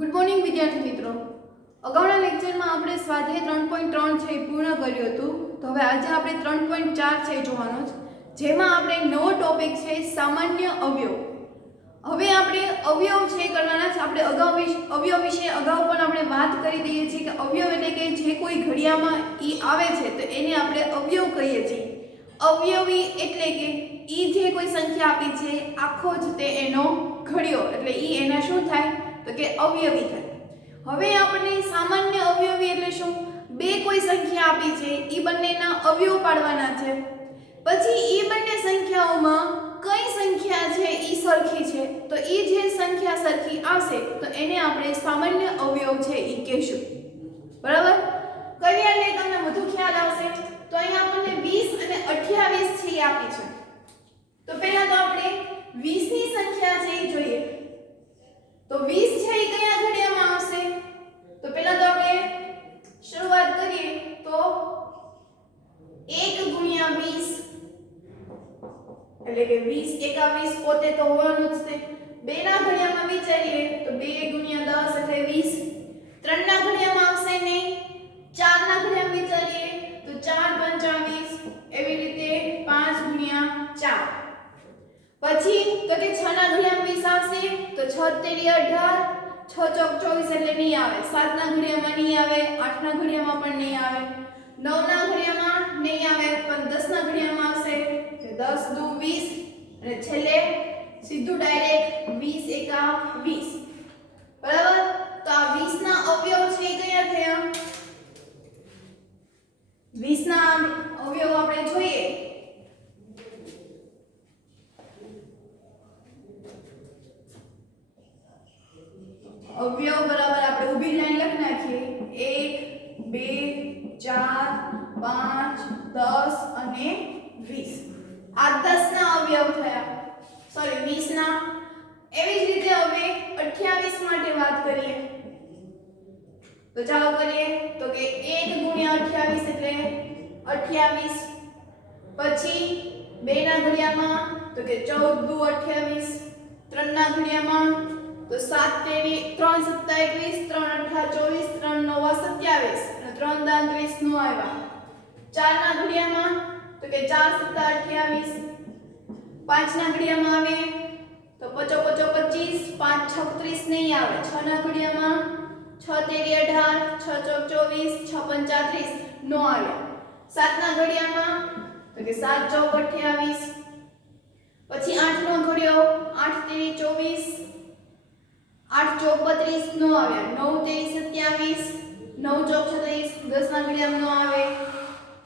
Good morning વિદ્યાર્થી મિત્રો। અગાઉના લેક્ચરમાં આપણે સ્વાધ્યાય 3.3 છે એ પૂર્ણ કર્યું હતું। તો હવે આજે આપણે 3.4 છે જોવાનો છે, જેમાં આપણે નવો ટોપિક છે સામાન્ય અવયવ। હવે આપણે અવયવ છે કરવાના છે। આપણે અવયવ વિશે અગાઉ પણ આપણે વાત કરી દઈએ છીએ કે અવયવ એટલે કે જે કોઈ ઘડિયામાં ઈ આવે છે તો એને આપણે અવયવ કહીએ છીએ। અવયવી એટલે કે ઈ જે કોઈ સંખ્યા આપી છે આખો જ તે એનો ઘડિયો, એટલે ઈ એના શું થાય તો કે અવયવી થાય। હવે આપણે સામાન્ય અવયવી એટલે શું? બે કોઈ સંખ્યા આપી છે, ઈ બંનેના અવયવ પાડવાના છે। પછી ઈ બંને સંખ્યાઓમાં કઈ સંખ્યા છે ઈ સરખી છે, તો ઈ જે સંખ્યા સરખી આવશે તો એને આપણે સામાન્ય અવયવ છે ઈ કહેશું। બરાબર? કયા લે તમને વધુ ખ્યાલ આવશે? તો અહીંયા આપણને 20 અને 28 છે એ આપી છે। તો પહેલા તો આપણે 20 ની સંખ્યા છે એ જોઈએ। તો 20 છે એ કયા ઘડિયામાં આવશે? તો પહેલા તો આપણે શરૂઆત કરીએ તો 1 ગુણ્યા 20 એટલે કે 20 21 પોતે તો હોવાનું જ છે। 2 ના ઘડિયામાં વિચારીએ તો 2 ગુણ્યા 10 એટલે 20। 3 ના ઘડિયામાં આવશે નહીં। 4 ના ઘડિયામાં વિચારીએ તો 4 5 20, એવી રીતે 5 ગુણ્યા 4। પછી તો કે 6 ના ઘડિયામાં 20 આવશે તો 6 તેરી 18, 6 ચોક 24 એટલે નહીં આવે। 7 ના ઘડિયામાં નહીં આવે, 8 ના ઘડિયામાં પણ નહીં આવે, 9 ના ઘડિયામાં નહીં આવે, પણ 10 ના ઘડિયામાં આવશે કે 10 દુ 20 અને છેલ્લે સીધું ડાયરેક્ટ 20 એકા 20। બરાબર? તો આ 20 ના અવયવ છે એ કયા થયા? 20 ના અવયવ આપણે જોઈએ અવયવ બરાબર આપણે ઊભી લાઈન લખી નાખીએ। 1 2 4 5 10 અને 20। આ 10 ના અવયવ થયા, સોરી 20 ના। એવી જ રીતે હવે 28 માટે વાત કરીએ તો ચાલો કરીએ તો કે 1 ગુણ્યા 28 એટલે 28। પછી 2 ના ઘડિયામાં તો કે 14 દુ 28, 3 ના ઘડિયામાં તો 7 તેરી 3 સત્તા 21, 3 અઠ્ઠા 24, 3 નવા 27 અને 3 દા 30 નો આવ્યા। 4 ના ઘડિયામાં તો કે 4 સત્તા 28, 5 ના ઘડિયામાં આવે તો 5 5 25, 5 36 નહીં આવે। 6 ના ઘડિયામાં 6 તેરી 18, 6 ચોક 24, 6 પંચા 30 નો આવે। 7 ના ઘડિયામાં તો કે 7 ચોક 28, પછી 8 નો ઘડિયો 8 તેરી 24, 8 ચોક 32 નો આવે। 9 તેરી 27, 9 ચોક 36, 10 ના ઘડિયામાં નો આવે।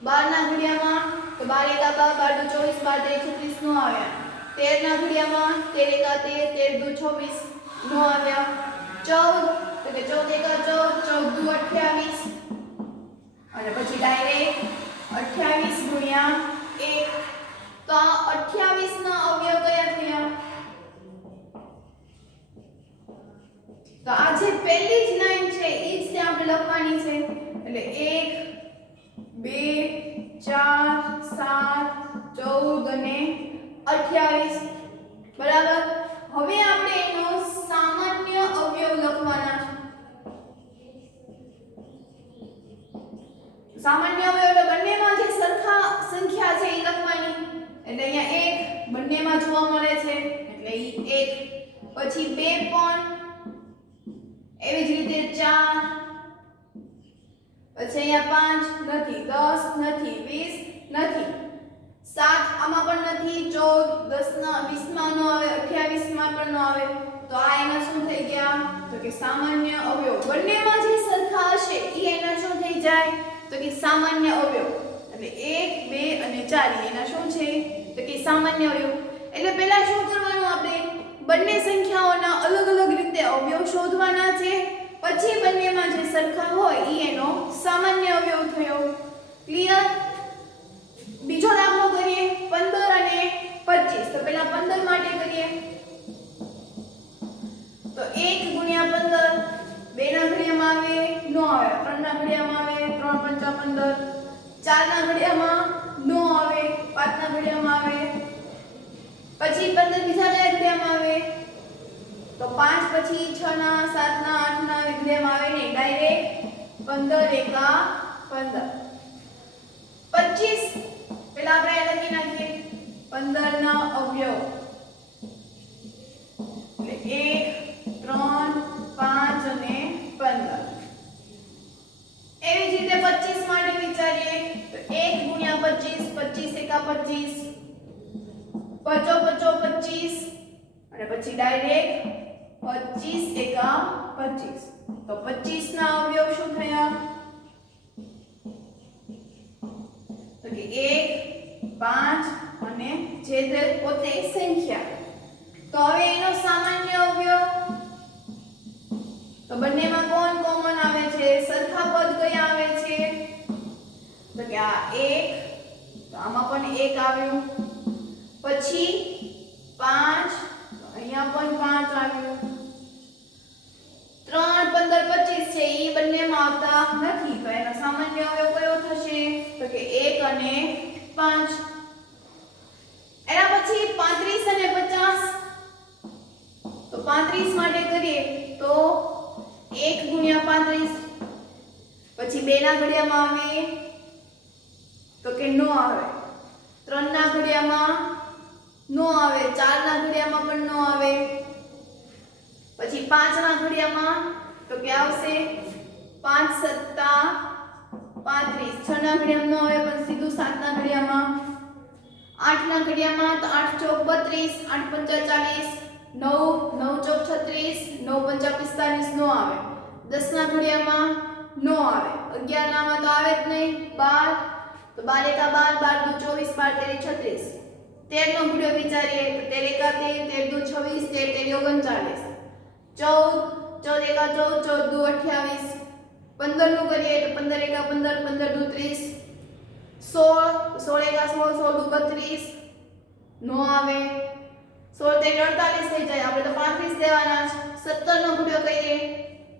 12 ના ઘડિયામાં તો 12 એકા 12, 12 દુ 24, 12 તેરી 36 નો આવે। 13 ના ઘડિયામાં 13 એકા 13, 13 દુ 26 નો આવ્યા। 14 તો કે 14 એકા 14, 14 દુ 28 અને પછી ડાયરેક્ટ 28 ગુણ્યા 1। તો આ 28 ના અવયવ કયા થયા? તો આ જે પહેલી જ લાઈન છે ઈ જ આપણે લખવાની છે। એટલે 1 2 4 7 14 અને 28। બરાબર? હવે આપણે એનો સામાન્ય અવયવ લખવાના છે। સામાન્ય અવયવ એટલે બંનેમાં જે સરખા સંખ્યા છે એ લખવાની। એટલે અહીંયા 1 બંનેમાં જોવા મળે છે એટલે ઈ 1, પછી 2 પણ, એવી જ રીતે 4, પછી અહીંયા 5 નથી, 10 નથી, 20 નથી, 7 આમાં પણ નથી, 14 10 ના 20 માં નો આવે, 28 માં પણ નો આવે। તો આ એના શું થઈ ગયા તો કે સામાન્ય અવયવ। બંનેમાં જે સરખા હશે ઈ એના શું થઈ જાય તો કે સામાન્ય અવયવ। એટલે 1 2 અને 4 એના શું છે તો કે સામાન્ય અવયવ। એટલે પહેલા શું કરવાનું? આપણે બંને સંખ્યાઓના અલગ અલગ રીતે અવયવ શોધવાના છે, પછી બંનેમાં જે સરખા હોય ઈ એનો સામાન્ય અવયવ થયો। ક્લિયર? બીજો દાખલો કરીએ 15 અને 25। તો પહેલા 15 માટે કરીએ તો 1 ગુણ્યા 15, 2 ના ઘડિયામાં આવે નો આવે, 3 ના ઘડિયામાં આવે 3 પંચા 15, 4 ના ઘડિયામાં નો આવે, 5 ના ઘડિયામાં આવે, પછી 15 બીજા કયા ઘડિયામાં આવે તો 5 પછી 6 ના 7 ના 8 ના જેમ આવે ને ડાયરેક્ટ 15 એકા 15 25 પેલા આપણે લખી નાખીએ 15 ના અવયવ એટલે 1 3 5 અને 15 એવી જ રીતે 25 માટે વિચારીએ તો 1 ગુણ્યા 25 25 એકા 25 પચો પચો 25 અને પછી ડાયરેક્ટ 25 એકા 25 તો 25 ના અવયવ શું થયા તો કે 1 5 અને છેદ પોતે સંખ્યા તો હવે એનો સામાન્ય અવયવ તો બંનેમાં કોણ કોમન આવે છે સરખા પદ કયા આવે છે તો કે આ 1 તો આમાં પણ 1 આવ્યું પછી 5 અહીંયા પણ 5 આવ્યું 3 15 25 છે ઈ બંનેમાં આવતા નથી તો એનો સામાન્ય અવયવ કયો થશે તો કે 1 અને 5 એના પછી 35 અને 50 તો 35 માટે કરીએ તો 1 ગુણ્યા 35 પછી 2 ના ઘડિયામાં આવે તો કે નો આવે 3 ના ઘડિયામાં નો આવે 4 ના ઘડિયામાં પણ નો આવે પછી 5 ના ઘડિયામાં તો કે આવશે 5 સત્તા 35 6 ના ઘડિયામાં નો આવે પણ સીધું 7 ના ઘડિયામાં 8 ના ઘડિયામાં તો 8 ચોક 32 8 પંચા 40 9 9 ચોક 36 9 પંચા 45 નો આવે 10 ના ઘડિયામાં નો આવે 11 નામાં તો આવે જ નહીં 12 તો 12 એકા 12 12 દુ 24 12 તેરી 36 13 નો ઘડિયો વિચારીએ તો 13 એકા 13 13 દુ 26 13 તેરી 39 14 એકા 14 14 દુ 28 15 નું કરીએ તો 15 એકા 15 15 દુ 30 16 16 એકા 16 16 દુ 32 નો આવે 16 તેરી 48 થઈ જાય આપણે તો 35 લેવાના છે 17 નો ઘડિયો કહીએ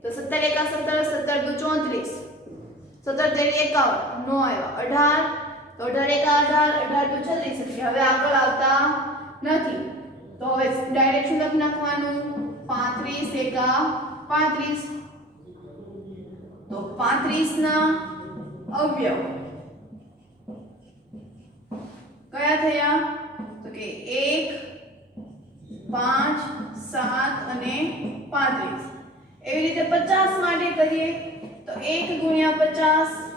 તો 17 એકા 17 17 દુ 34 17 તેરી 51 નો આવ્યો 18 તો 18 એકા 18 18 દુ 36 હવે આગળ આવતા નથી તો હવે ડાયરેક્ટ શું લખી નાખવાનું 35 એકા 35 તો 35 ના અવયવ કયા થયા તો કે 1 5 7 અને 35 એવી રીતે 50 માટે કરીએ તો 1 ગુણ્યા 50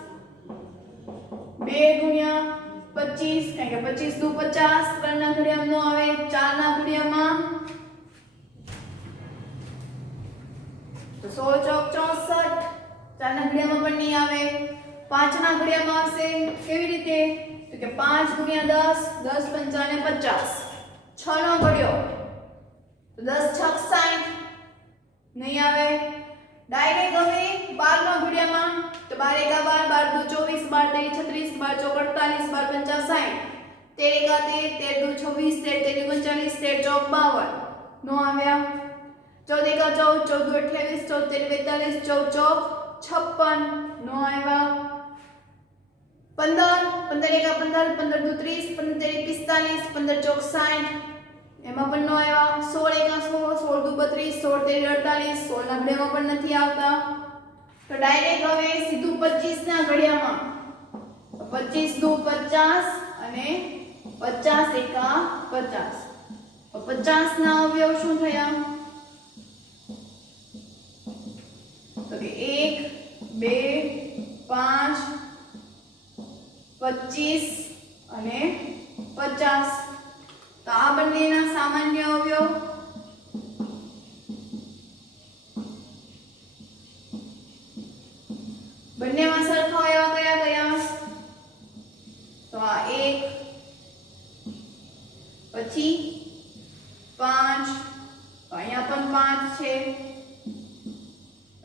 2 ગુણ્યા 25 કારણ કે 25 દુ 50 3 ના ઘડિયામાં નો આવે 4 ના ઘડિયામાં તો 16 ચોક 64 4 ના ઘડિયામાં પણ નહીં આવે 5 ના ઘડિયામાં આવશે કેવી રીતે તો કે 5 ગુણ્યા 10 10 પંચા ને 50 6 નો ઘડિયો તો 10 છક 60 નહીં આવે ડાયરેક્ટ હવે 12 નો ઘડિયામાં તો 12 એકા 12 12 દુ 24 12 તેરી 36 12 ચોક 48 12 પંચા 60 13 એકા 13 13 દુ 26 13 તેરી 39 13 ચોક 52 નો આવ્યા 14 એકા 14 14 દુ 28 14 તેરી 42 14 ચોક 56 નો આવ્યા 15 15 એકા 15 15 દુ 30 15 તેરી 45 15 ચોક 60 એમાં પણ નો આવ્યા 16 એકા 16 16 દુ 32 16 તેરી 48 16 ના ઘડિયામાં પણ નથી આવતા તો ડાયરેક્ટ હવે સીધું 25 ના ઘડિયામાં 25 દુ 50 અને 50 એકા 50 તો 50 ના અવયવ શું થયા તો કે 1 2 5 25 અને 50 તો આ બંનેના સામાન્ય અવયવ બંનેમાં સરખા એવા કયા કયા તો આ 1 પછી 5 અહીંયા પણ 5 છે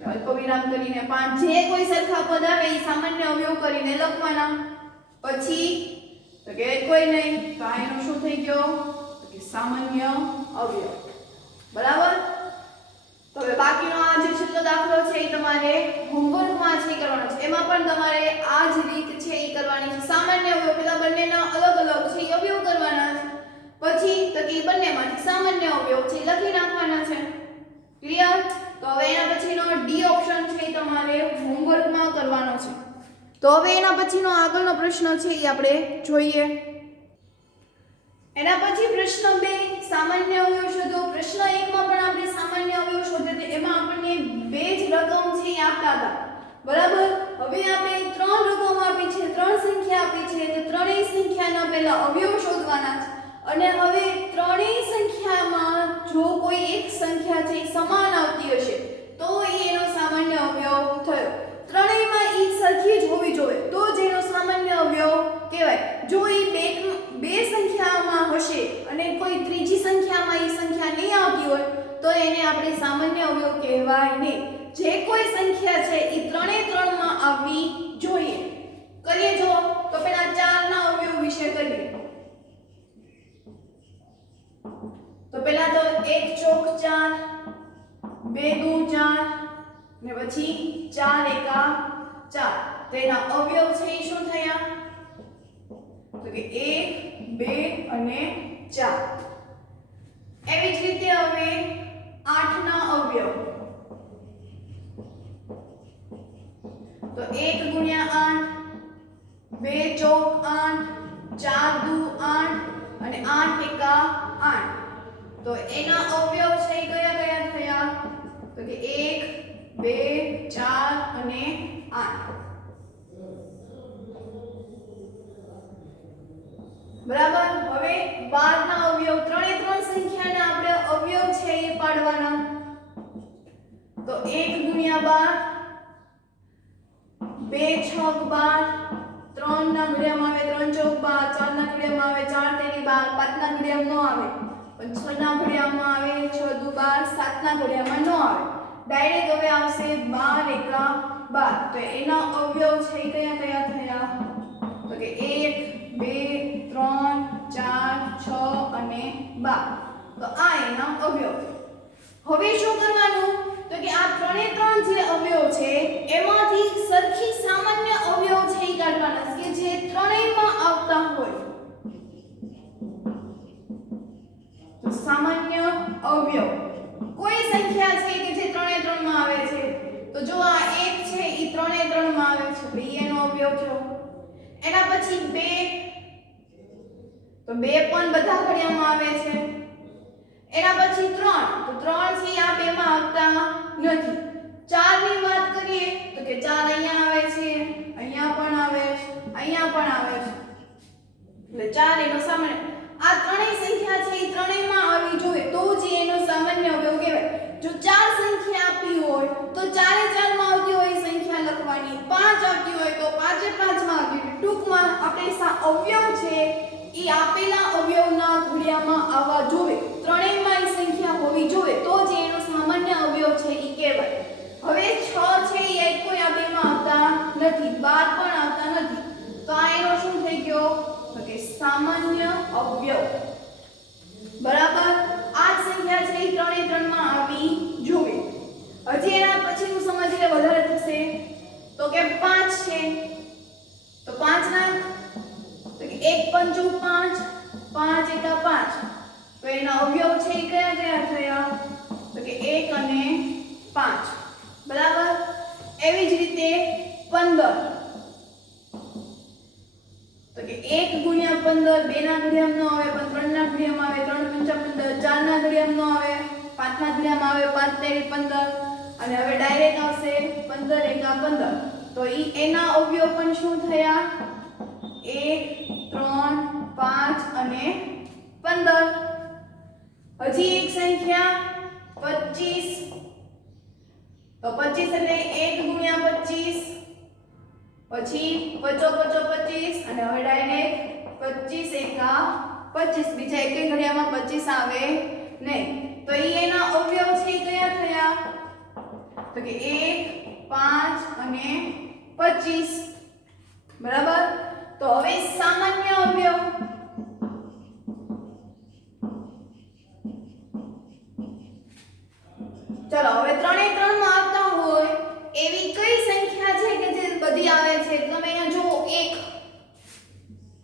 અલ્પવિરામ કરીને 5 જે કોઈ સરખા પદ આવે એ સામાન્ય અવયવ કરીને લખવાના પછી તો કે કોઈ નહીં તો આ એનો શું થઈ ગયો તો કે સામાન્ય અવયવ બરાબર તો હવે બાકીનો આ જે છેલ્લો દાખલો છે એ તમારે હોમવર્કમાં જ કરવાનો છે એમાં પણ તમારે આ જ રીત છે એ કરવાની છે સામાન્ય અવયવ પેલા બંનેના અલગ અલગ છે એ અવયવ કરવાના છે પછી તો કે બંનેમાંથી સામાન્ય અવયવ છે લખી નાખવાના છે ક્લિયર તો હવે એના પછીનો ડી ઓપ્શન તો હવે એના પછીનો આગળનો પ્રશ્ન છે એ આપણે જોઈએ. એના પછી પ્રશ્ન 2 સામાન્ય અવયવ શોધો. પ્રશ્ન 1 માં પણ આપણે સામાન્ય અવયવ શોધ્યો તો એમાં આપણને બે જ રકમ છે એ આપતા હતા. બરાબર. હવે આપણે ત્રણ રકમ આપી છે, ત્રણ સંખ્યા આપી છે, તો ત્રણેય સંખ્યાના પહેલા અવયવ શોધવાના છે. અને હવે ત્રણેય સંખ્યામાં જો કોઈ એક સંખ્યા છે સમાન આવતી હશે તો એનો સામાન્ય અવયવ થયો. ત્રણેયમાં ઈ સરખી જ હોવી જોઈએ તો જ એનો સામાન્ય અવયવ કહેવાય. જો ઈ બે સંખ્યામાં હશે અને કોઈ ત્રીજી સંખ્યામાં ઈ સંખ્યા નહીં આવતી હોય તો એને આપણે સામાન્ય અવયવ કહેવાય નહીં. જે કોઈ સંખ્યા છે ઈ ત્રણેય માં આવવી જોઈએ. કરીએ જો તો પહેલા 4 ના અવયવ વિશે કરીએ. તો પહેલા તો 1 ચોક 4, 2 દુ 4 ને પછી 4 એકા 4. તો એના અવયવ છે એ શું થયા? તો કે 1 2 અને 4. એવી જ રીતે હવે 8 ના અવયવ. તો 1 ગુણ્યા 8, 2 ચોક 8, 4 દુ 8 અને 8 એકા 8. તો એના અવયવ છે કયા કયા થયા? તો કે 1 2 4 અને 8. બરાબર. હવે 12 ના અવયવ. ત્રણ સંખ્યાના આપણે અવયવ છે એ પાડવાના. તો 1 ગુણ્યા 12, 2 છક 12, 3 ના ઘડિયામાં આવે 3 ચોક 12, 4 ના ઘડિયામાં આવે 4 તેરી 12, 5 ના ઘડિયામાં નો આવે, પણ 6 ના ઘડિયામાં આવે 6 દુ 12, 7 ના ઘડિયામાં નો આવે. ડાયરેક્ટ હવે આવશે 12 એકા 12. તો એના અવયવ છે કયા કયા થયા? તો કે 1 2 3 4 6 અને 12. તો આ એના અવયવ. હવે શું કરવાનું? તો કે આ ત્રણ જે અવયવ છે એમાંથી સરખી સામાન્ય અવયવ છે એ કાઢવાના કે જે ત્રણેયમાં આવતા હોય. તો સામાન્ય અવયવ કોઈ સંખ્યા છે કે જે ત્રણેય માં આવે છે. તો જો આ 1 છે એ ત્રણેય માં આવે છે તો એનો અવયવ થયો. એના પછી 2, તો 2 પણ બધા ઘડિયામાં આવે છે. એના પછી 3, તો 3 છે આ બે માં આવતા નથી. 4 ની વાત કરીએ તો કે 4 અહીંયા આવે છે, અહીંયા પણ આવે છે, અહીંયા પણ આવે છે. એટલે 4 એનો સામાન્ય. આ ત્રણેય સંખ્યા છે એ ત્રણેયમાં આવી જોઈએ તો જ એનો સામાન્ય અવયવ કહેવાય. જો 4 સંખ્યા આપી હોય તો 4 એ 4 માં આવતી હોય સંખ્યા લખવાની, 5 આપી હોય તો 5 એ 5 માં આવતી. ટૂંકમાં આપણે અવયવ છે એ આપેલા અવયવના ઘડિયામાં આવવા જોઈએ. ત્રણેયમાં એ સંખ્યા હોવી જોઈએ તો જ એનો સામાન્ય અવયવ છે એ કહેવાય. હવે 6 છે એ કોઈ આ બેમાં આવતા નથી, 12 પણ આવતા નથી. તો આ એનો શું થઈ ગયો? તો કે સામાન્ય અવયવ. બરાબર. આ સંખ્યા છે એ ત્રણેય માં આવી જોઈએ. હજી એના પછીનું સમજીએ વધારે થશે. તો કે 5 છે તો 5 ના તો કે 1 પંચું 5, 5 એકા 5. તો એના અવયવ છે એ કયા કયા થયા? તો કે 1 અને 5. બરાબર. એવી જ રીતે 15. તો કે 1 ગુણ્યા 15, 2 ના ઘડિયામાં નો આવે પણ 3 ના ઘડિયામાં આવે, 3 પંચા 15, 4 ના ઘડિયામાં નો આવે, 5 ના ઘડિયામાં આવે, 5 તેરી 15 અને હવે ડાયરેક્ટ આવશે 15 એકા 15. તો એના અવયવ પણ શું થયા? 1 3 5 અને 15. હજી એક સંખ્યા 25. તો 25 એટલે 1 ગુણ્યા 25, પછી 5 5 25 અને હવે ડાયરેક્ટ 25 એકા 25. બીજા એક ઘડિયામાં 25 આવે નહીં. તો એના અવયવ છે કયા થયા? તો કે 1 5 અને 25. બરાબર. તો હવે સામાન્ય અવયવ. ચલો હવે ત્રણેય માં આવતા હોય એવી કઈ સંખ્યા છે કે જે બધી આવે છે? તમે અહીંયા જુઓ 1.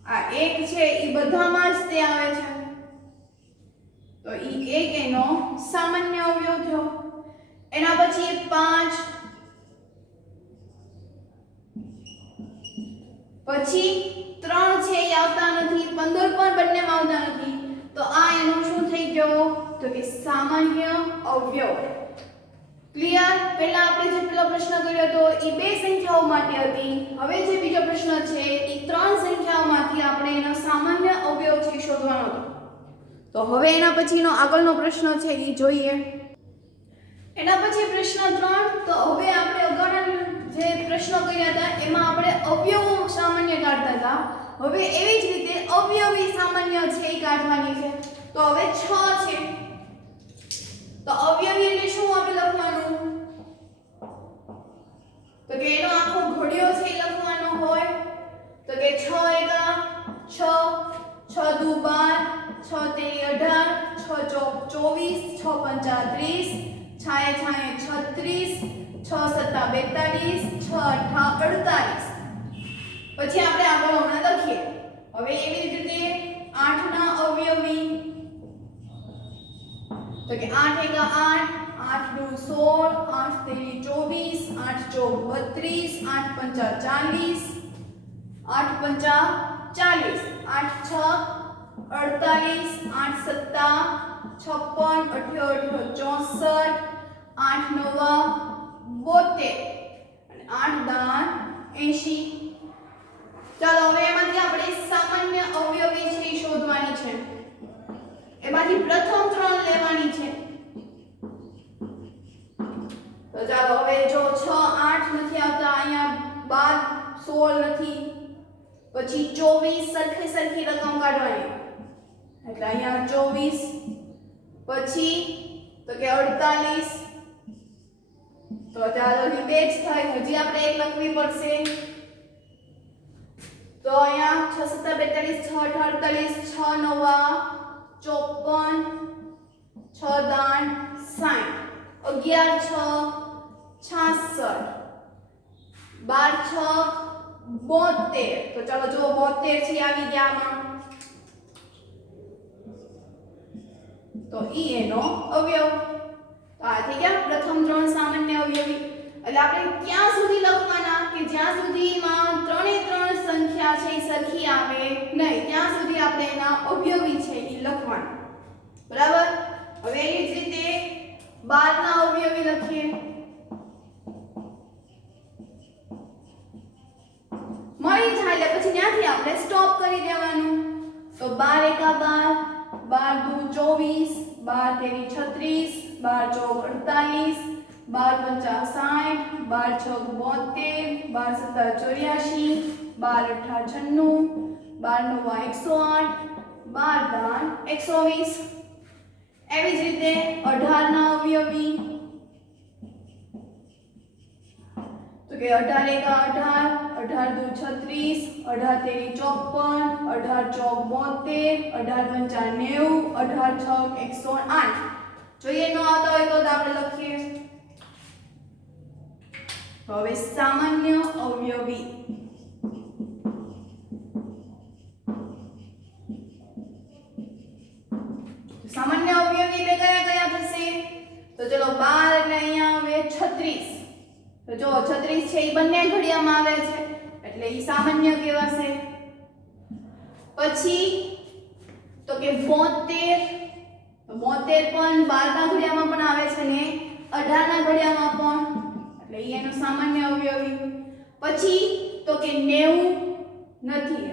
આ 1 છે એ બધામાં જ તે આવે છે. તો ઈ 1 એનો સામાન્ય અવયવ થયો. એના પછી 5, પછી 3 છે એ આવતા નથી, 15 પણ બંનેમાં આવતા નથી, તો આ એનો શું થઈ ગયો તો કે સામાન્ય અવયવ. ક્લિયર? પહેલા આપણે જે પેલો પ્રશ્ન કર્યો હતો એ બે સંખ્યાઓ માટે હતી, હવે જે બીજો પ્રશ્ન છે એ ત્રણ સંખ્યાઓમાંથી આપણે એનો સામાન્ય અવયવ છે શોધવાનો હતો. તો હવે એના પછીનો આગળનો પ્રશ્ન છે એ જોઈએ. એના પછી પ્રશ્ન 3. તો હવે આપણે અગાઉના જે પ્રશ્નો કર્યા હતા એમાં આપણે અવયવો સામાન્ય કાઢતા હતા, હવે એવી જ રીતે અવયવી સામાન્ય છે એ કાઢવાની છે. તો હવે 6 છે, તો અવયવી એટલે શું આપણે લખવાનું તો કે એનો આખો ઘડિયો છે એ લખવાનો હોય તો કે 6 એકા 6, 6 દુ 12, 6 તેરી 18, 6 ચોક 24, 6 પંચા 30, છાએ છાએ 36, 6 સત્તા 42, 6 અઠ્ઠા 48. પછી આપણે આગળ હમણાં લખીએ. હવે એવી જ રીતે 8 ના અવયવી તો કે 8 એકા 8, 8 દુ 16, 8 તેરી 24, 8 ચોક 32, 8 પંચા 40, 8 પંચા 40, 8 છ 48, 8 સત્તા 56, 8 64, 8 નવા 72 અને 8 દાન 80. ચાલો હવે એમાંથી આપણે સામાન્ય અવયવી છે એ શોધવાની છે. એમાંથી પ્રથમ 3 લેવાની છે. તો ચાલો હવે જો 6 8 નથી આવતા, અહીંયા 12 16 નથી, પછી 24 સરખી સરખી રકમ કાઢવાની એટલે અહીંયા 24, પછી તો કે 48. તો ચાલો અહીં બે જ થાય, હજી આપણે એક લખવી પડશે. તો અહીંયા 6 સત્તા 42, 6 અઠ્ઠા 48, 6 નવા 54, 6 દાન 60, 11 6 66, 12 6 72. તો ચાલો જો 72 છે આવી ગયા આમાં, તો ઈ એનો અવયવ. તો આ થઈ ગયા પ્રથમ 3 સામાન્ય અવયવી. એટલે આપણે ક્યાં સુધી લખવાના કે જ્યાં સુધીમાં ત્રણે ત્રણ સંખ્યા છે એ સરખી આવે નહીં ત્યાં સુધી આપણે એના અવયવી છે એ લખવાના. બરાબર? હવે એ જ રીતે 12 ના અવયવી લખીએ. મળી જાય એટલે પછી ત્યાંથી આપણે સ્ટોપ કરી દેવાનું. તો 12 એકા 12, 12 દુ 24, 12 તેરી 36, 12 ચોક 48, 12 પંચા 60, 12 છોક 72, 12 સત્તા 84, 12 અઠ્ઠા 96, 12 નવા 108, 12 દાન 120. એવી જ રીતે 18 ના અવયવી તો કે 18 એકા 18, 18 દુ 36, 18 તેરી 54, 18 ચોક 72, 18 પંચા 90, 18 છોક 108. જોઈએ ન આવતા હોય તો આપણે લખીએ. હવે સામાન્ય અવયવી સામાન્ય અવયવી એટલે કયા કયા થશે તો ચલો 12 એટલે અહીંયા આવે 36. તો જો 36 છે એ બંને ઘડિયામાં આવે છે એટલે એ સામાન્ય કહેવાશે. પછી તો કે 72, તો 72 પણ 12 ના ઘડિયામાં પણ આવે છે ને 18 ના ઘડિયામાં પણ એટલે ઈ એનો સામાન્ય અવયવી. પછી તો કે 90 નથી,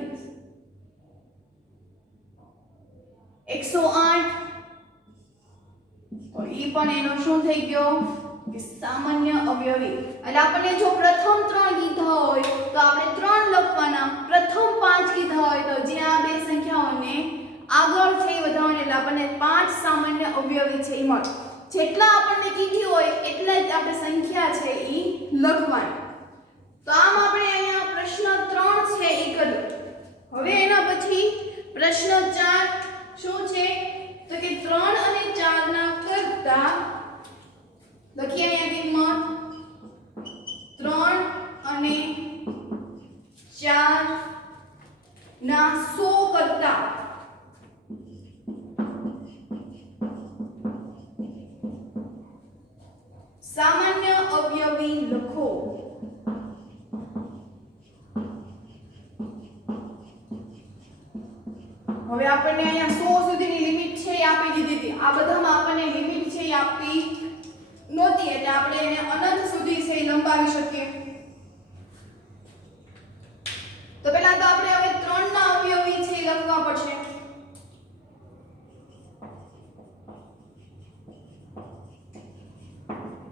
108 તો ઈ પણ એનો શું થઈ ગયો કે સામાન્ય અવયવી. એટલે આપણને જો પ્રથમ 3 કીધા હોય તો આપણે 3 લખવાના, પ્રથમ 5 કીધા હોય તો જે આ બે સંખ્યાઓને આગળ છે વધારવાની એટલે આપણને 5 સામાન્ય અવયવી છે એ મળે. જેટલા આપણને કીધી હોય એટલા જ આપણે સંખ્યા છે એ લખવાની. તો આમ આપણે અહીંયા પ્રશ્ન 3 છે એ કર્યો. હવે એના પછી પ્રશ્ન 4 શું છે તો કે 3 અને 4 ના કરતા લખીએ અહીંયા કિંમત 3 અને 4 ના 100 કરતા સામાન્ય અવયવી લખો. આપણે એને અનંત સુધી છે એ લંબાવી શકીએ. તો પહેલા તો આપણે હવે 3 ના અવયવી છે એ લખવા પડશે.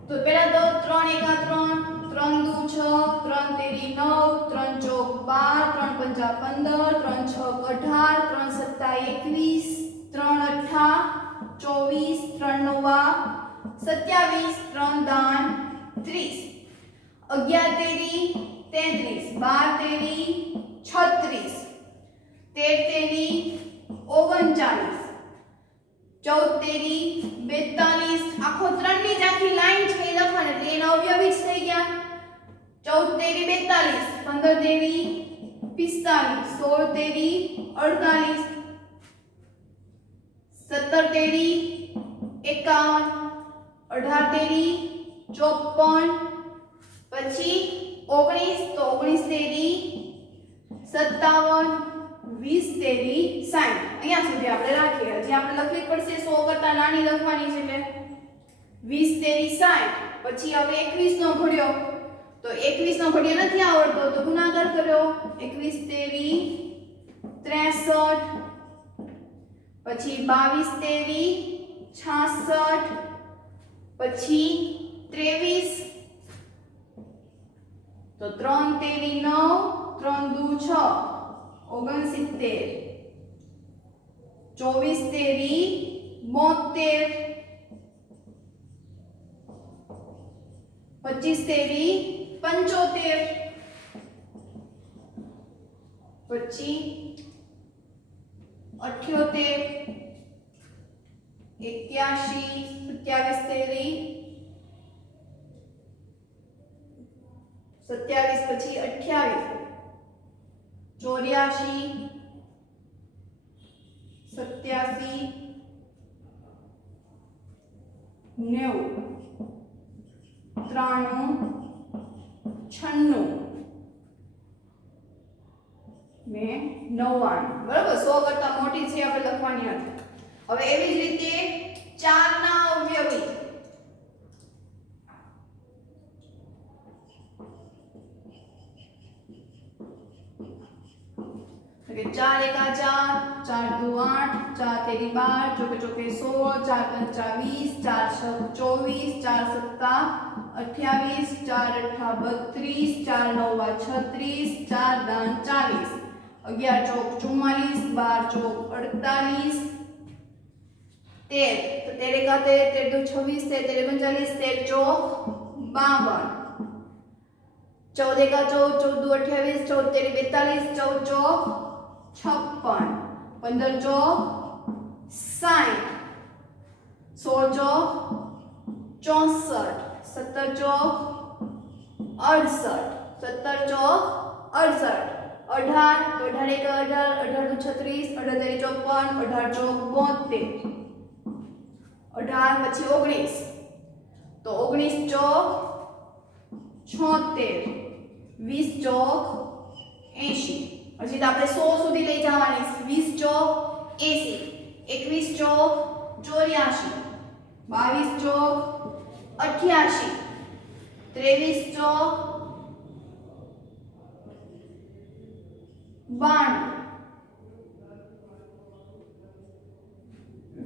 તો પહેલા તો 3 એકા 3, 3 દુ 6, 3 તેરી 9, 3 ચોક 12, 3 પંચા 15, 3 છક 18, 3 સત્તા 21, 3 અઠ્ઠા 24, 3 નવા 27, 3 દાન 30, 11 તેરી 33, 12 તેરી 36, 13 તેરી 39, 14 તેરી 42. આખો 3 ની જ આખી લાઈન છે એ લખવાની એટલે એના અવયવી જ થઈ ગયા. 14 તેરી 42, 15 તેરી 45, 16 તેરી 48, 17 તેરી 51, 18 તેરી 54, પછી 19, તો 19 તેરી 57, 20 તેરી 60. અહીંયા સુધી આપણે રાખીએ. હજી આપણે લખવી પડશે 100 કરતા નાની લખવાની છે એટલે 20 તેરી 60. પછી હવે 21 નો ઘડિયો, તો 21 નો ઘડિયો નથી આવડતો તો ગુણાકાર કર્યો. 21 તેરી 63, પછી 22 તેરી 66, પછી 23, તો 3 તેરી 9, 3 દુ 6, 69, 24 તેરી 72, 25 તેરી 75, પછી 78, 81, 27 તેરી 27, પછી 28, 84, 87, 90, 93, 96 ને 99. બરાબર, 100 કરતા મોટી છે આપણે લખવાની હતી. હવે એવી જ રીતે 4 ના અવયવી, કે 4 એકા 4, 4 દુ 8, 4 તેરી 12, ચોકે ચોકે 16, 4 પંચા 20, 4 છક 24, 4 સત્તા 28, 4 અઠ્ઠા 32, 4 નવા 36, 4 દાન 40, 11 ચોક 44, 12 ચોક 48, 13, તો 13 એકા 13, 13 દુ 26, 13 તેરી 45, 13 ચોક 52, 14 એકા 14, 14 દુ 28, 14 તેરી 42, 14 ચોક 56, 15 ચોક 60, 16 ચોક 64, 17 ચોક 68, 17 ચોક 68, 18, તો 18 એકા 18, 18 દુ 36, 18 તેરી 54, 18 ચોક 72, 18 પછી 19, તો 19 ચોક 76, 20 ચોક 80. હજી તો આપણે 100 સુધી લઈ જવાની છે. 20 ચોક 80, 21 ચોક 84, 22 ચોક 88, 23 ચોક 92,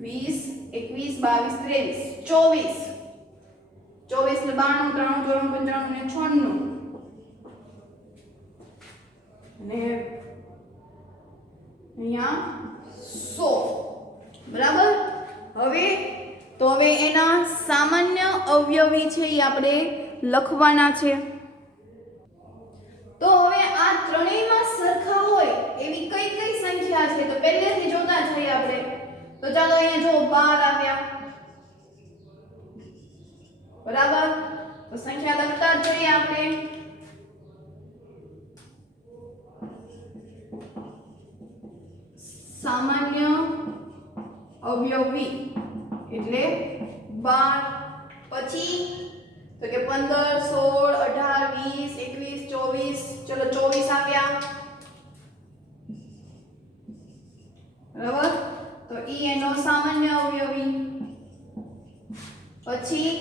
20, 21, 22, 23, 24, 24 ને 92, 93, 94 ને 96 અને અહીંયા 100. બરાબર. હવે એના સામાન્ય અવયવી છે એ આપણે લખવાના છે. તો હવે આ ત્રણેયમાં સરખા હોય એવી કઈ કઈ સંખ્યા છે તો પહેલેથી જોતા જઈએ આપણે. તો ચાલો અહીંયા જો 12 આવ્યા. બરાબર, તો સંખ્યા લખતા જોઈએ આપણે. સામાન્ય અવયવી એટલે 12, પછી તો કે 15, 16, 18, 20, 21, 24, ચલો 24 આવ્યા. બરાબર, તો ઈ એનો સામાન્ય અવયવી. પછી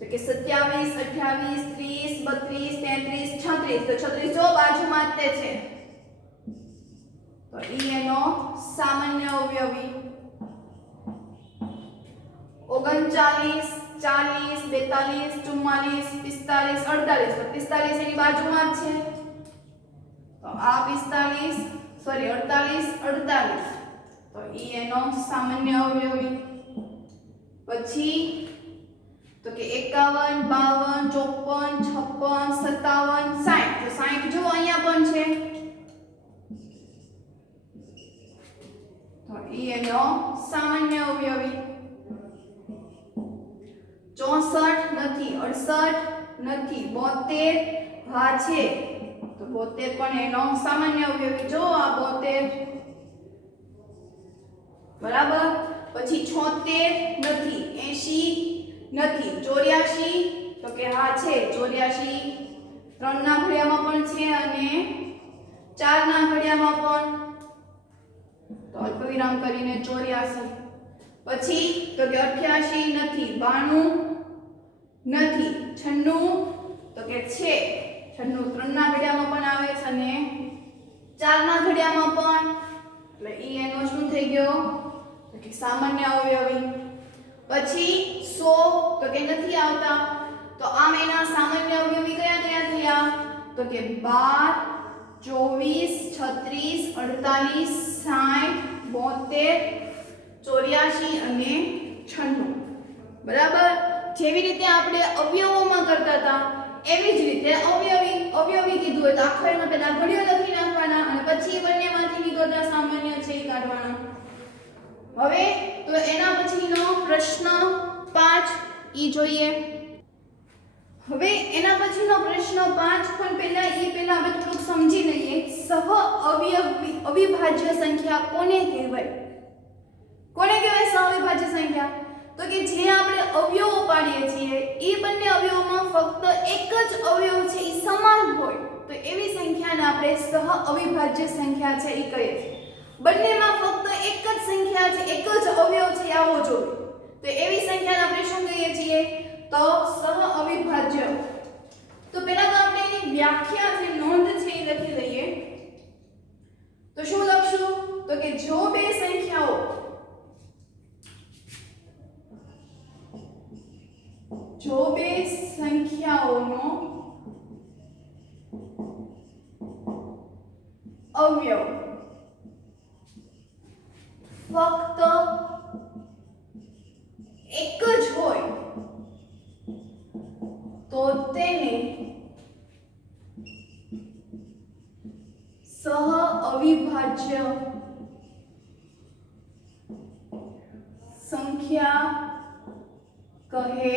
તો કે 27 28 30 32 33 36 તો 36 જો બાજુમાં જ તે છે તો ઈ એનો સામાન્ય અવયવી 39 40 42 44 45 48 તો 45 એની બાજુમાં જ છે તો આ 45 સોરી 48 તો ઈ એનો સામાન્ય અવયવી પછી તો કે 51 52 54 56 57 તો 60 જો અહીંયા પણ છે તો ઈ એનો સામાન્ય અવયવી 64 નથી 68 નથી 72 હા છે તો 72 પણ એનો સામાન્ય અવયવી જો આ 72 બરાબર પછી 76 નથી 80 નથી 84 તો કે હા છે 84 3 ના ઘડિયામાં પણ છે અને 4 ના ઘડિયામાં પણ તો અલ્પવિરામ કરીને 84 પછી તો કે 88 નથી 92 નથી 96 તો કે છે 96 3 ના ઘડિયામાં પણ આવે છે અને 4 ના ઘડિયામાં પણ એટલે ઈ એનો શું થઈ ગયો તો કે સામાન્ય અવયવી પછી 100 તો કે નથી આવતા તો આમ એના સામાન્ય અવયવી કયા કયા થયા તો કે 12 24 36 48 60 72 84 અને 96 બરાબર જેવી રીતે આપણે અવયવોમાં કરતા હતા એવી જ રીતે અવયવી કીધું હોય તો આખો એમાં પહેલા ઘડિયો લખી નાખવાના અને પછી બંનેમાંથી નીકળતા સામાન્ય છે એ કાઢવાના હવે તો એના પછીનો પ્રશ્ન 5 ઈ જોઈએ હવે એના પછીનો પ્રશ્ન 5 પણ પહેલા આપણે થોડુંક સમજી લઈએ સહ અવિભાજ્ય સંખ્યા કોને કહેવાય સહ અવિભાજ્ય સંખ્યા તો કે જે આપણે અવયવો પાડીએ છીએ એ બંને અવયવોમાં ફક્ત એક જ અવયવ છે એ સમાન હોય તો એવી સંખ્યાને આપણે સહ અવિભાજ્ય સંખ્યા છે એ કહીએ છીએ બંનેમાં ફક્ત એક જ સંખ્યા છે એક જ અવયવ છે આવો જોઈએ તો એવી સંખ્યાને આપણે શું કહીએ છીએ તો સહ અવિભાજ્ય તો પહેલા તો આપણે એની વ્યાખ્યા છે નોંધ છે એ લખી લઈએ તો શું લખશું તો કે જો બે સંખ્યાઓનો અવયવ ફક્ત એક જ હોય તો તેને સહ અવિભાજ્ય સંખ્યા કહે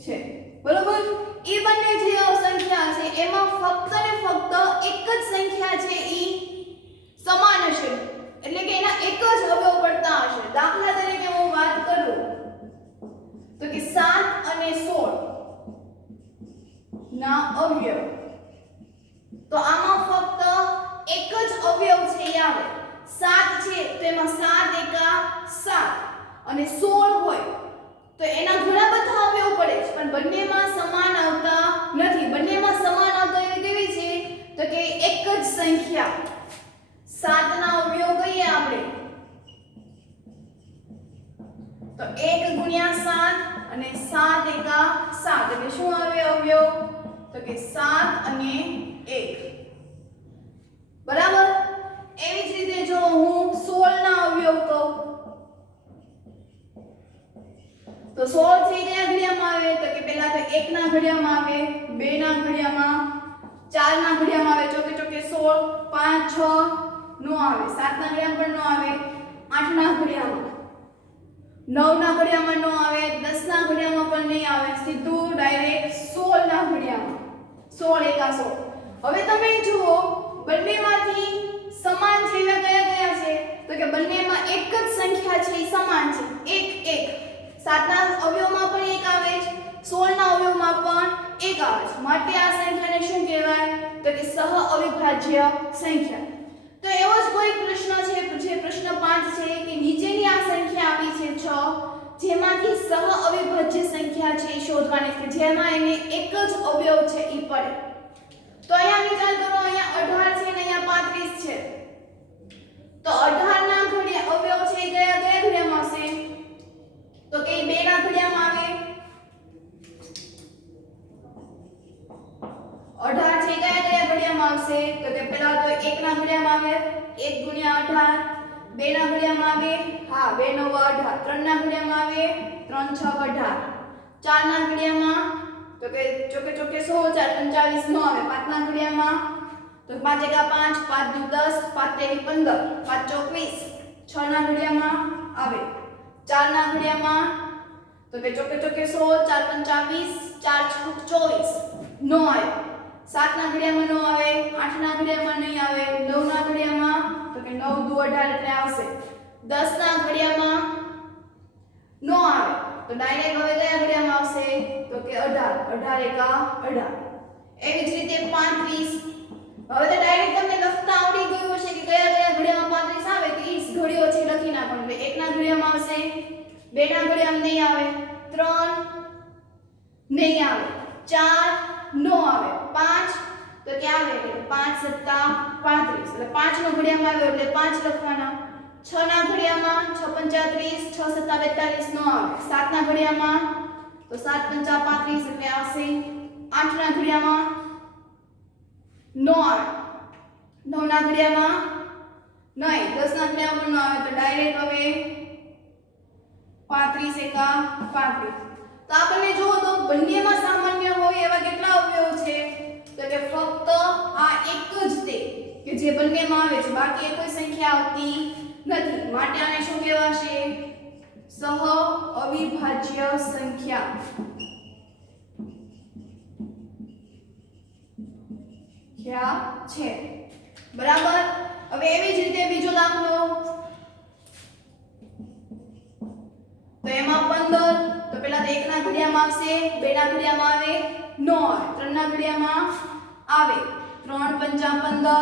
છે બરોબર એ બંને જે સંખ્યા છે એમાં ફક્ત ને ફક્ત એક જ સંખ્યા છે ઈ સમાન હશે એટલે કે એના એક જ અવયવ પડતા હશે દાખલા તરીકે હું વાત કરું તો કે 7 અને 16 ના અવયવ તો આમાં ફક્ત એક જ અવયવ છે એ આવે 7 છે તો એમાં 7 એકા 7 અને 16 હોય તો એના ઘણા બધા અવયવ પડે છે પણ બંનેમાં સમાન આવતા નથી બંનેમાં સમાન આવતા એ કેવી છે તો કે એક જ સંખ્યા 7 ના અવયવ કહીએ આપણે તો 1 ગુણ્યા 7 અને 7 એકા 7 એટલે શું આવે અવયવ તો કે 7 અને 1 બરાબર એવી જ રીતે જો હું 16 ના અવયવ કહું તો 16 છે કયા ઘડિયામાં આવે તો કે પહેલા તો 1 ના ઘડિયામાં આવે 2 ના ઘડિયામાં 4 ના ઘડિયામાં આવે ચોકે 16 5 6 નો આવે 7 ના ઘડિયામાં પણ નો આવે 8 ના ઘડિયામાં 9 ના ઘડિયામાં નો આવે 10 ના ઘડિયામાં પણ નહીં આવે સીધું ડાયરેક્ટ 16 ના ઘડિયામાં 16 એકા 16 હવે તમે જુઓ બંનેમાંથી સમાન છે એવા કયા કયા છે તો કે બંનેમાં એક જ સંખ્યા છે એ સમાન છે 1 1 7 ના અવયવમાં પણ 1 આવે છે 16 ના અવયવમાં પણ 1 આવે છે માટે આ સંખ્યાને શું કહેવાય તો કે સહ અવિભાજ્ય સંખ્યા તો એવો જ કોઈ પ્રશ્ન છે જે પ્રશ્ન 5 છે કે નીચેની આ સંખ્યા આપી છે 6 જેમાંથી સહ અવિભાજ્ય સંખ્યા છે એ શોધવાની છે, જેમાં એને એક જ અવયવ છે ઈ પડે. તો અહીંયા વિચાર કરો, અહીંયા 18 છે અને અહીંયા 35 છે. તો 18 ના ઘડિયા અવયવ છે એ કયા કયા ઘડિયામાં આવશે? તો કે 2 ના ઘડિયામાં આવે. 18 છે કયા કયા ઘડિયામાં આવશે? તો કે પહેલા તો 1 ના ઘડિયામાં આવે, 1 ગુણ્યા 18. 2 ના ઘડિયામાં આવે, હા 2 9 18. 3 ના ઘડિયામાં આવે, 3 6 18. 4 ના ઘડિયામાં તો કે ચોકે ચોકે 16 4 45 નો આવે. 5 ના ઘડિયામાં તો 5 એકા 5, 5 દુ 10, 5 તેરી 15, 5 ચોક 20. 6 ના ઘડિયામાં આવે. 4 ના ઘડિયામાં તો કે ચોકે ચોકે 16 4 પંચા 20, 4 છક 24 નો આવે. 7 ના ઘડિયામાં નો આવે. 8 ના ઘડિયામાં નહીં આવે. 9 ના ઘડિયામાં તો કે 9 દુ 18 એટલે આવશે. 10 ના ઘડિયામાં નો આવે. તો ડાયરેક્ટ હવે કયા ઘડિયામાં આવશે? તો કે 18, 18 એકા 18. એવી જ રીતે 35. હવે તો ડાયરેક્ટ તમને લખતા આવડી ગયું હશે કે કયા કયા ઘડિયામાં 35 આવે, તો ઈ ઘડિયો છે લખી નાખવાનું. એટલે 1 ના ઘડિયામાં આવશે, 2 ના ઘડિયામાં નહીં આવે, 3 નહીં આવે, 4 નો આવે, 5 તો ક્યાં આવે? એટલે 5 + 35 એટલે 5 નો ઘડિયામાં આવ્યો એટલે 5 લખવાના. 6 ના ઘડિયામાં 6 પંચા 30, 6 7 42 નો આવે. 7 ના ઘડિયામાં તો 7 પંચા 35 એટલે આવશે. 8 ના ઘડિયામાં નો આવે. 9 ના ઘડિયામાં નહીં. 10 ના ઘડિયામાં પણ નો આવે. તો ડાયરેક્ટ હવે 35 એકા 35. તો આપણને જુઓ તો બંનેમાં સામાન્ય હોય એવા કેટલા અવયવ છે? તો કે ફક્ત આ એક જ તે કે જે બંનેમાં આવે છે, બાકી એ કોઈ સંખ્યા આવતી નથી. માટે આને શું કહેવાશે? સહ અવિભાજ્ય સંખ્યા. છે બરાબર. હવે એવી જ રીતે બીજો દાખલો, તો એમાં 15. તો પહેલા તો 1 ના ઘડિયામાં આવશે, 2 ના ઘડિયામાં આવે, નો આવે. 3 ના ઘડિયામાં આવે, 3 પંચા 15.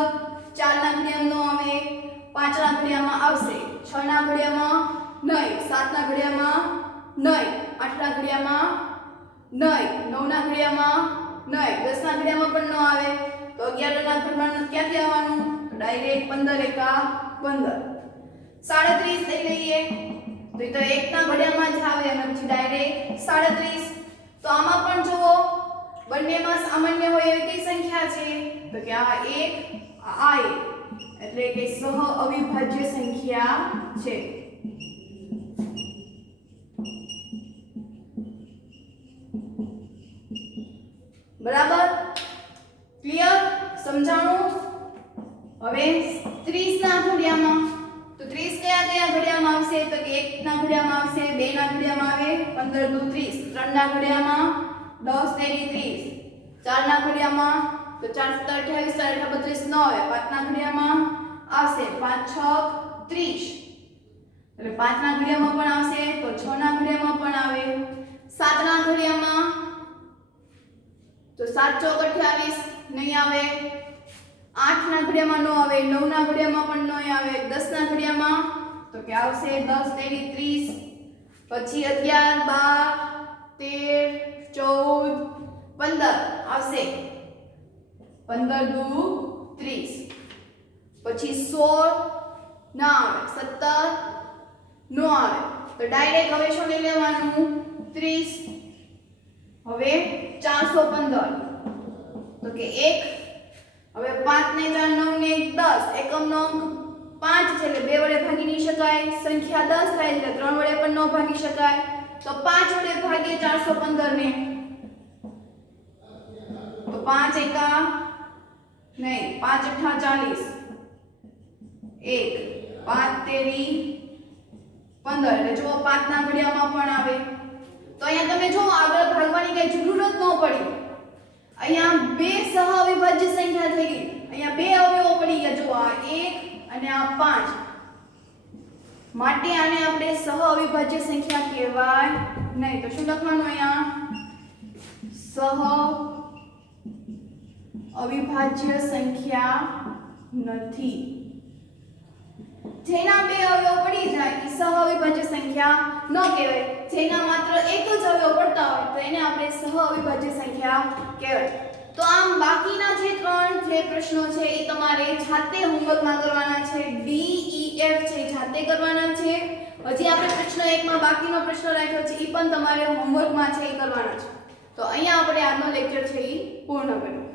4 ના ઘડિયામાં નો આવે, 5 ના ઘડિયામાં આવશે, 6 ના ઘડિયામાં નહીં, 7 ના ઘડિયામાં નહીં, 8 ના ઘડિયામાં નહીં, 9 ના ઘડિયામાં નહીં, 10 ના ઘડિયામાં પણ નો આવે. તો 11 ના ઘડિયામાં ક્યાંથી આવવાનું? ડાયરેક્ટ 15 એકા 15. 37 લઈ લઈએ તો એ તો 1 ના ઘડિયામાં જ આવે અને પછી ડાયરેક્ટ 37. તો આમાં પણ જુઓ બંનેમાં સામાન્ય હોય એવી કઈ સંખ્યા છે? તો કે આ 1 આ 1 એટલે કે સહ અવિભાજ્ય સંખ્યા છે. બરાબર, ક્લિયર, સમજાણું? હવે 30 ના ઘડિયામાં તો 30 કયા કયા ઘડિયામાં આવશે? તો કે 1 ના ઘડિયામાં આવશે, 2 ના ઘડિયામાં આવે, 15 દુ 30, 3 ના ઘડિયામાં 10 તેરી 30, 4 ના ઘડિયામાં તો 4 7 28 4 32 નો આવે, 5 ના ઘડિયામાં આવશે, 5 6 30 એટલે 5 ના ઘડિયામાં પણ આવશે, તો 6 ના ઘડિયામાં પણ આવે. 7 ના ઘડિયામાં તો 7 ચોક 28 નહીં આવે. 8 ના ઘડિયામાં નો આવે, 9 ના ઘડિયામાં પણ નો આવે. 10 ના ઘડિયામાં તો કે આવશે 10 તેરી 30, પછી 11 12 13 14 15 આવશે, 15 દુ 30, પછી 16 ના આવે, 17 નો આવે. તો ડાયરેક્ટ હવે શું લઈ લેવાનું? 30. હવે 415 તો કે 1 હવે 5 ને 4 9 ને 1 10 એકમનો અંક 5 છે એટલે 2 વડે ભાગી નહીં શકાય. સંખ્યા 10 થાય એટલે 3 વડે પણ ન ભાગી શકાય. તો 5 વડે ભાગીએ 415 ને તો 5 એકા નહીં 5 અઠ્ઠા 40 1 5 તેરી 15 એટલે જો 5 ના ઘડિયામાં પણ આવે. તો અહીંયા તમે જો આગળ ભાગવાની કઈ જરૂર જ ન પડી. અહીંયા બે સહ અવિભાજ્ય સંખ્યા થઈ ગઈ. અહીંયા બે અવયવો પડી ગયા, જો આ 1 અને આ 5. માટે આને આપણે સહ અવિભાજ્ય સંખ્યા કહેવાય નહીં. તો શું લખવાનું અહીંયા? સહ અવિભાજ્ય સંખ્યા નથી. જેના બે અવયવ પડી જાય એ સહઅવિભાજ્ય સંખ્યા ન કહેવાય. જેના માત્ર એક જ અવયવ પડતા હોય તો એને આપણે સહઅવિભાજ્ય સંખ્યા કહેવાય. તો આમ બાકીના જે ત્રણ જે પ્રશ્નો છે એ તમારે જાતે હોમવર્કમાં કરવાના છે. ડી ઈ એફ છે જાતે કરવાના છે. હજી આપણે પ્રશ્ન 1 માં બાકીનો પ્રશ્ન રાખ્યો છે એ પણ તમારે હોમવર્કમાં છે એ કરવાનો છે. તો અહીંયા આપણે આજનો લેક્ચર છે એ પૂર્ણ કર્યો.